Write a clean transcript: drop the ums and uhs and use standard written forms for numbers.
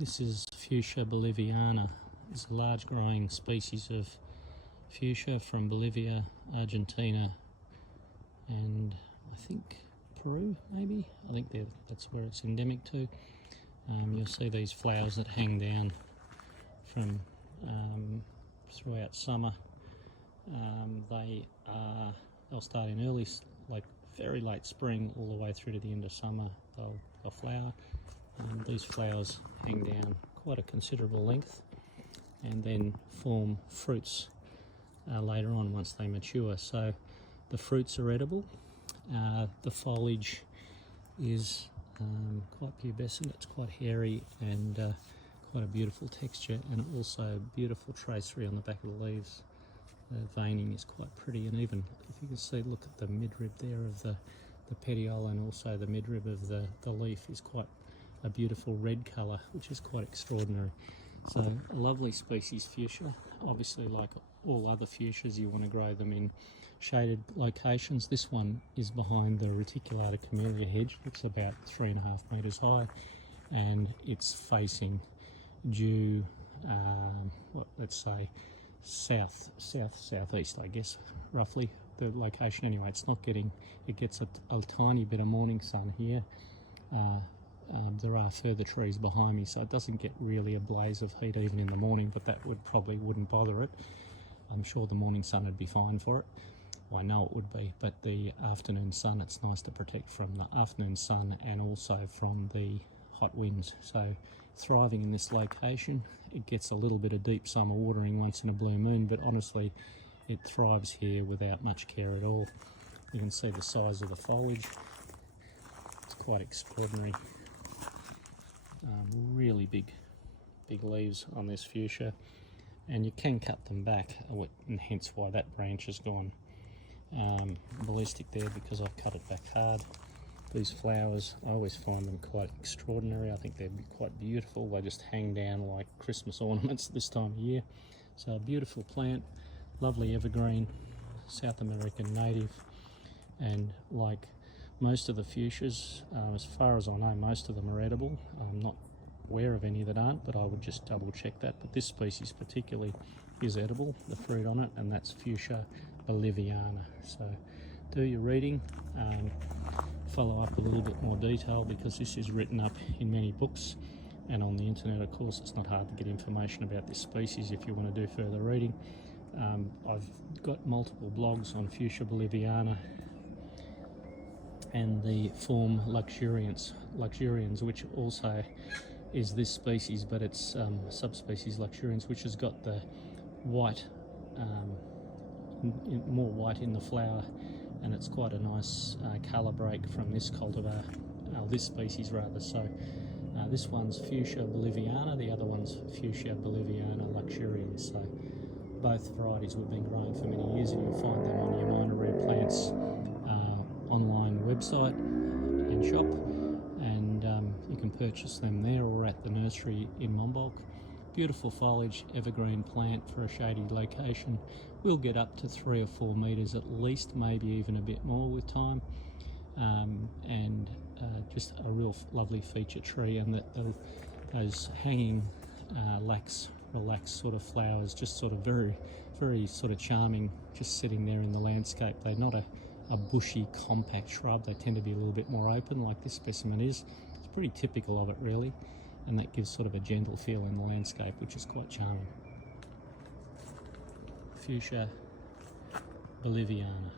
This is Fuchsia boliviana. It's a large growing species of fuchsia from Bolivia, Argentina, and I think Peru, maybe. I think that's where it's endemic to. You'll see these flowers that hang down from throughout summer. They'll start in early, like very late spring, all the way through to the end of summer. They'll flower. These flowers hang down quite a considerable length and then form fruits later on once they mature. So the fruits are edible. The foliage is quite pubescent, it's quite hairy and quite a beautiful texture, and also beautiful tracery on the back of the leaves. The veining is quite pretty, and even if you can see, look at the midrib there of the petiole, and also the midrib of the leaf is quite a beautiful red colour, which is quite extraordinary. So a lovely species, fuchsia. Obviously, like all other fuchsias, you want to grow them in shaded locations. This one is behind the reticulata camellia hedge. It's about 3.5 metres high, and it's facing due, let's say southeast, I guess, roughly the location. Anyway, it's not getting, it gets a tiny bit of morning sun here. There are further trees behind me, so it doesn't get really a blaze of heat even in the morning, but that probably wouldn't bother it. I'm sure the morning sun would be fine for it. Well, I know it would be, but the afternoon sun, it's nice to protect from the afternoon sun and also from the hot winds. So thriving in this location, it gets a little bit of deep summer watering once in a blue moon, but honestly it thrives here without much care at all. You can see the size of the foliage. It's quite extraordinary. Really big leaves on this fuchsia, and you can cut them back, and hence why that branch has gone ballistic there, because I've cut it back hard. These flowers, I always find them quite extraordinary. I think they're quite beautiful. They just hang down like Christmas ornaments this time of year. So a beautiful plant, lovely evergreen, South American native, and like most of the fuchsias, as far as I know, most of them are edible. I'm not aware of any that aren't, but I would just double check that. But this species particularly is edible, the fruit on it, and that's Fuchsia boliviana. So do your reading, follow up a little bit more detail, because this is written up in many books and on the internet. Of course, it's not hard to get information about this species if you want to do further reading. I've got multiple blogs on Fuchsia boliviana and the form luxurians, which also is this species, but it's subspecies luxurians, which has got the white, more white in the flower, and it's quite a nice colour break from this cultivar, this species rather. So this one's Fuchsia boliviana, the other one's Fuchsia boliviana luxurians. So both varieties we've been growing for many years, and you'll find them on Yamina Rare Plants online website and shop, and you can purchase them there or at the nursery in Monbulk. Beautiful foliage, evergreen plant for a shady location. Will get up to 3 or 4 metres at least, maybe even a bit more with time, and just a real lovely feature tree. And those hanging relaxed sort of flowers, just sort of very sort of charming, just sitting there in the landscape. They're not a bushy compact shrub. They tend to be a little bit more open, like this specimen is. It's pretty typical of it really, and that gives sort of a gentle feel in the landscape, which is quite charming. Fuchsia boliviana.